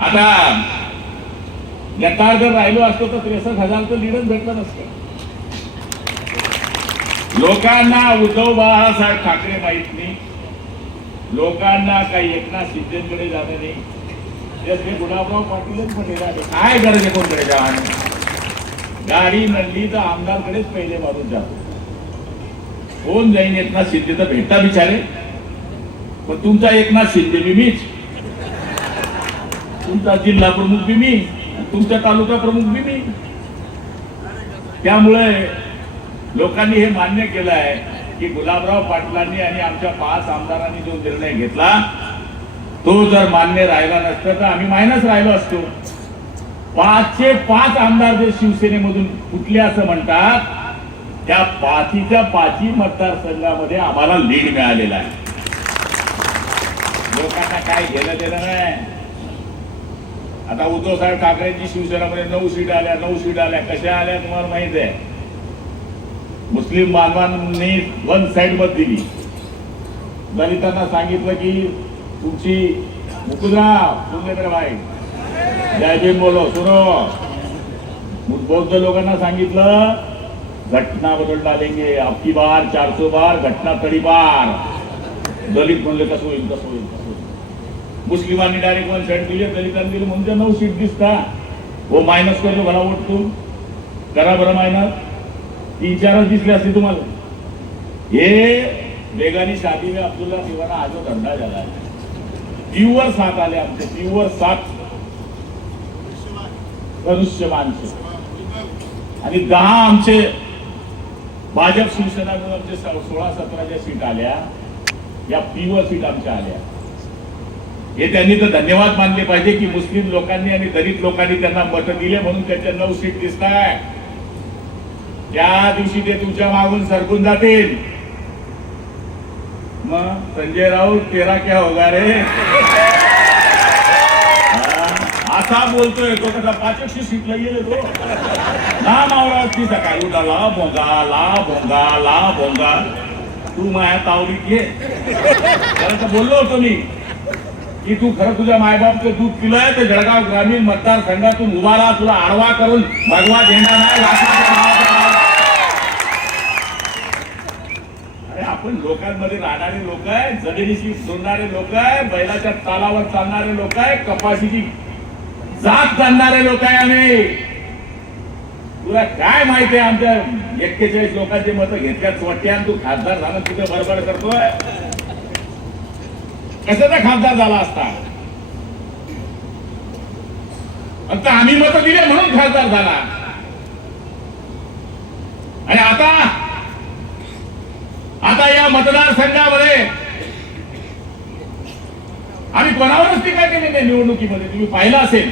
आता गटार जर राहिलो असतो तर त्रेसष्ट हजारचं लीडच भेटलं नसतं. लोकांना उद्धव बाळासाहेब ठाकरे माहीत नाही. लोकांना काही एकनाथ शिंदेकडे जाणं नाही. तेच हे गुलाबराव पाटीलच म्हणलेलं काय गरज आहे कोणकडे जाणं? गाडी म्हणली तर आमदारकडेच पहिले मारून जातो. कोण जाईन एकनाथ शिंदे तर भेटता बिचारे. पण तुमचा एकनाथ शिंदे मी मीच. तुमचा जिल्हा प्रमुख बी मी तुमचा तालुका प्रमुख बी मी. त्यामुळे लोकांनी हे मान्य केलं आहे की गुलाबराव पाटलांनी आणि आमच्या पाच आमदारांनी जो निर्णय घेतला तो जर मान्य राहिला नसता तर आम्ही मायनस राहिलो असतो. पाचशे पाच आमदार जे शिवसेनेमधून फुटले असं म्हणतात त्या पाचीच्या पाची मतदारसंघामध्ये आम्हाला लीड मिळालेला आहे. लोकांना काय घेणं देणं नाही. आता उद्धव साहेब ठाकरेंची शिवसेनामध्ये नऊ सीट आल्या नऊ सीट आल्या कशा आल्या तुम्हाला माहीत आहे? मुस्लिम बांधवांनी वन साईड मत दिली. दलितांना सांगितलं की तुमची मुकुदराव सुनले भाई जय भीम बोलो सुनो. बौद्ध लोकांना सांगितलं घटना बदल डालेंगे आपकी बार चारसो बार घटना तडी बार. दलित म्हणले कसं होईल कसं होईल कसं होईल? मुस्लिमांनी डायरेक्ट वन साईड दिली दलितांनी दिली म्हणजे नऊ सीट दिसता. वो मायनस करतो भला वोट तू करा बरं मायनस तीन चारच दिसले असते तुम्हाला. हे बेगानी शादी में अब्दुल्ला दिवाना हा धंदा झाला आहे. प्युअर सात आले आमचे प्युअर सात मनुष्य आणि दहा आमचे भाजप शिवसेना आमचे सोळा सतरा ज्या सीट आल्या. या प्युअर सीट आमच्या आल्या. हे त्यांनी तर धन्यवाद मानले पाहिजे की मुस्लिम लोकांनी आणि दलित लोकांनी त्यांना मत दिले म्हणून त्यांच्या नऊ सीट दिसत आहे त्या दिवशी ते तुमच्या मागून सरकून जातील. मग संजय राऊत तेरा क्या होगा रे? असा बोलतोय तो कसा पाचशे सीट येईल तो ना मावळा ती सकाळी उठाला भोंगा ला भोंगा. ला भोंगा तू माया तावडीत ये. तर बोललो होतो मी. की तू खरं तुझ्या मायबापचं दूध पिलंय तर जळगाव ग्रामीण मतदारसंघातून उभा राहा तुला आडवा करून भगवा झेंडा नाही अरे आपण लोकांमध्ये राहणारे लोक आहे जमिनीशी सोडणारे लोक आहे बैलाच्या तालावर चालणारे लोक आहे कपाशीची जात चालणारे लोक आहे आम्ही. तुला काय माहिती आहे आमच्या एक्केचाळीस लोकांचे मतं घेतल्याच वाटते आणि तू खासदार झाला तुझं बडबड करतोय. कशाचा खासदार झाला असता? फक्त आम्ही मत दिले म्हणून खासदार झाला. आणि आता आता या मतदारसंघामध्ये आम्ही कोणावरच टीका केली नाही निवडणुकीमध्ये? तुम्ही पाहिलं असेल.